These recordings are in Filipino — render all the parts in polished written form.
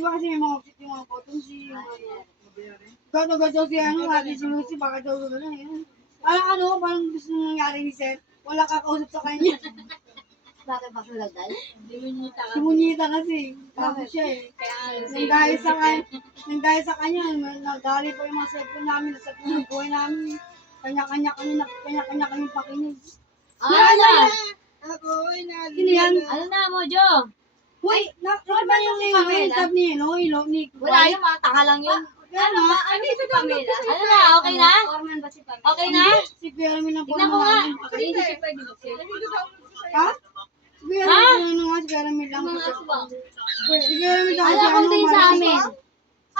Di ba kasi may mga outfit yung mga cotton si gato si ate si Lucy, baka daw gano'n eh. Parang gusto nang nangyari ni Seth. Wala kakausap sa kanya. Bakit ba sulagal? Si Munyita kasi. Tapos siya eh. Nang dahil sa kanya, nagdali pa yung mga cellphone namin sa buhay namin. Kanya-kanya kami pakinig. Ano? Sino yan? Ano na, Mojo? Uy, ba yung tab ni, no? Wala yun, mga taka lang yun. Ano? Ano si Pamela? Ano na, okay na? Okay na? Si Jeremy na po. Tignan ko nga. Hindi siya pwede buksin. Ha? Si Jeremy lang. Si Jeremy lang. Ano kung din sa amin?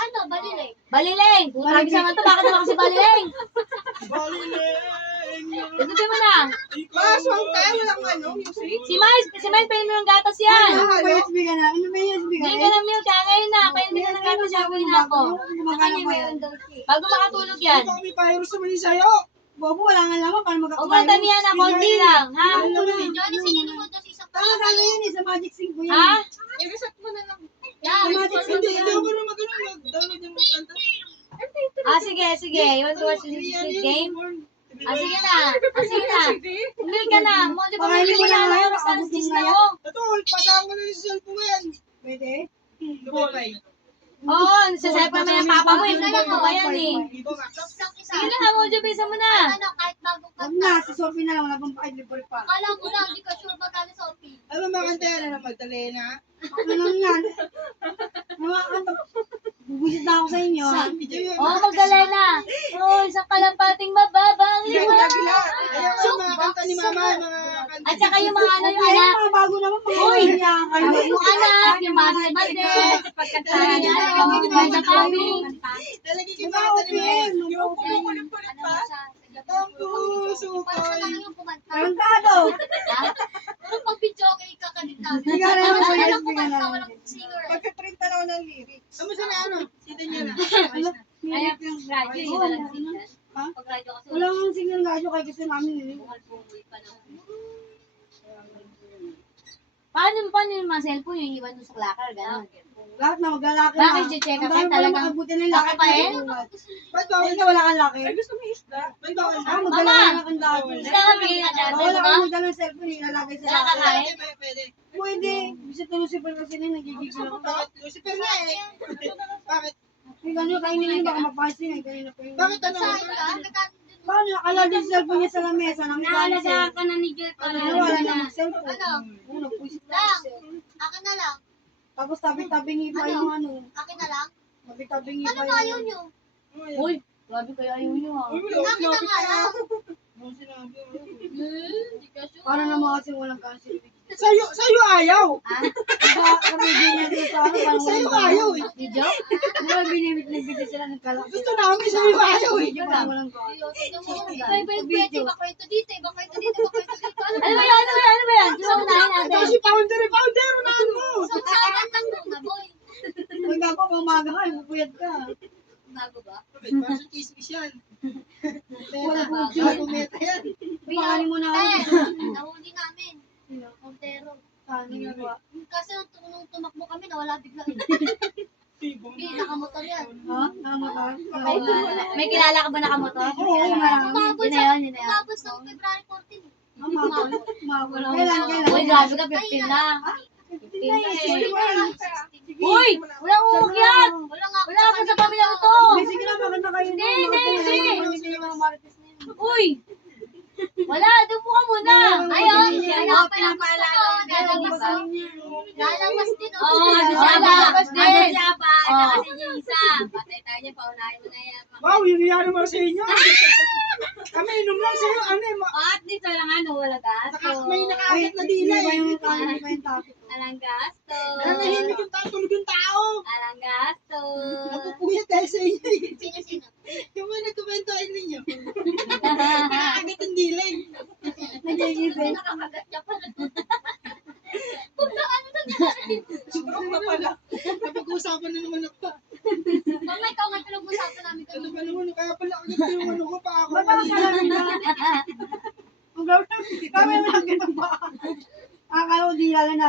Ano, Baliling? Baliling! Putang isa man to, bakit naman kasi Baliling? Tututin mo na. Maswang tayo, walang music. Si Miles, pwede mo ng gatas yan. Ano ba USB ka na? Ano ba USB ka Hindi ka ng milk, kaya ngayon na. Pwede mo ng gatas yan, pwede na ako. Bago makatulog yan. Ito kami virus naman yung sayo. Bobo, wala nga naman. Paano magkakabayo? Umanta niya na, konti lang, ha? Johnny, sinino mo doon sa isang Tama tayo yun eh, sa Magic Sync ko yun. Ha? I-reset mo na lang. Sa Magic Sync ko Hindi, hindi yun. ako rin mag-download yung kanta. Sige. You want to watch the sweet game? Sige na. Umil ka na. Mo, di ba Pakainin umil mo ka na na? ngayon, Basta abot sis mo na na ako. Ito, pasama ko na yung cellphone mo yan. Pwede? Lumabay. Oo, nasasepa mo yung papa mo. Yung mo ba yan eh? Ibo nga. Lock isa. Sige na, Mojo, bisa mo na. Ano, kahit bagong Huwag kanta. na, si Sophie na lang. Wala pang pakilibre pa. Akala ko na, hindi ka sure magkano sa OP. Ano ba kanta yan na Magdalena? Ano lang yan? Bubusit na ako sa inyo. Video yun. Oo, Magdalena. Oo, isang kalampating mababang Yan, liwa. nagila. Ayaw ko mga kanta ni Mama, mga kanta. At saka yung mga yung Ay, anak. mga bago naman. Mga Uy! ganyan. Yung anak, yung mga sabades, pagkatahan niya, yung mga sa kami. Talagi kita Diba, kanta ni open? Mama. Yung kulit-kulit Ano pa. mo siya? Ang puso ko. Parang siya lang yung kumanta. Tarantado. Pero pag video okay ka kanit namin. Hindi ka rin naman sa Walang USB ka kumanta, na. walang singer. Pagka-print na lang ng lyrics. Ano sa na ano? Sita niya na. Ayaw yung radyo, yung walang signal. Ha? Pag radyo kasi Wala nga signal radyo kaya gusto namin eh. bumal-bumal pa naman. Paano yung mga cellphone yung iwan mo sa clacker, gano'n? Lahat na maglalaki na. Bakit i-check up? Ang dami Talagang- pala makabuti ng laki. Laki pa eh? Ba't bawal Ay, wala kang laki. Ay, gusto mo isda? Ba't bawal na? Magdala ka na kang laki. Gusto ka bigyan na dati, Wala di ba? kang magdala ng cellphone, ilalagay sa Wala ka laki. kain? Pwede. Pwede. Bisa tuloy si Pel kasi na nagigigil ako. Bakit? Lucifer nga eh. Bakit? Ay, gano'n, kainin niyo baka mapasin eh. Kanina pa yun. Bakit ano? Sayang ka, nagkano din mo. Paano? Nakalagay yung cellphone niya sa lamesa. Naalagaan ka na ni Jer. Wala na mag-cellphone. Ano? Uno, puisit na Lang. siya. Akin na lang. Tapos tabi-tabingi pa yung ano. Akin na lang. Tabi-tabingi Ano pa ba ayaw yung... nyo? Uy, grabe kayo ayaw nyo ha. Uy, wala Akin na nga lang. Ano sinabi? Hindi ka sure. Paano naman kasi walang cancer? Sa'yo ayaw. Kami binibig sa ano, parang Sa'yo walang ayaw eh. Video? Di ba binibig sila ng kalak? Gusto namin sa'yo ayaw eh. Video parang walang cancer. Ayun, tignan mo. Pwede, iba kwento dito, iba kwento dito, iba kwento dito. Ano ba yan? Ano ba yan? Gusto mo nahin Ito natin. si Founder, Founder, unahan mo. Isang sagan lang muna, boy. Huwag ako, pumaga ka, pupuyat ka. Bago ba? Bakit? Para sa chismis yan. Wala po Bago meta yan. Pakanin mo na ako. Nahuli namin. Montero. Ano ginagawa? Kasi nung tumakbo kami, nawala bigla. Hindi, nakamotor yan. Ha? Nakamotor? May kilala ka ba nakamotor? Oo, marami. Umabot Yun na sa, yun, yun na yun. umabot sa February 14. Umabot. Kailan? Uy, grabe ka, 15 na. 15 na eh. Uy, wala uukyat. Wala nga Wala ka sa pamilya mo to. Sige na, maganda kayo. Hindi. mga marites na yun. Uy, wala, doon po ka muna. Ayun, Ayun, hanapan ang gusto ko. Lalabas Ayun, oh. Lalabas din oh. Oo, ano siya ba? Ano siya pa? Oo. Kasi yung isa. Patay tayo niya, paunahin mo na yan. Wow, yun yan naman sa inyo. Kami inom lang sa'yo. Ano eh, At least wala nga, no, wala gasto. may nakakit na dila Hindi ba eh. yung hindi ba yung topic? Walang gasto. Nanahimik yung tao, tulog yung tao. Walang gasto. Napupuyat dahil sa inyo eh. Sino-sino? Yung mga nagkumentuhan ninyo. Nakakagit ang diling. Nagigising. Nakakagat niya pala. Kung ano na nangyari. Siguro na pala. Napag-uusapan na naman ako. Mama, ikaw nga pinag-usapan namin Ano kanina. ba naman, kaya pala agad yung ano ko pa ako. Ba't ako salamin na? Ang gawin, kami lang kitang ba? Akala ko di lala na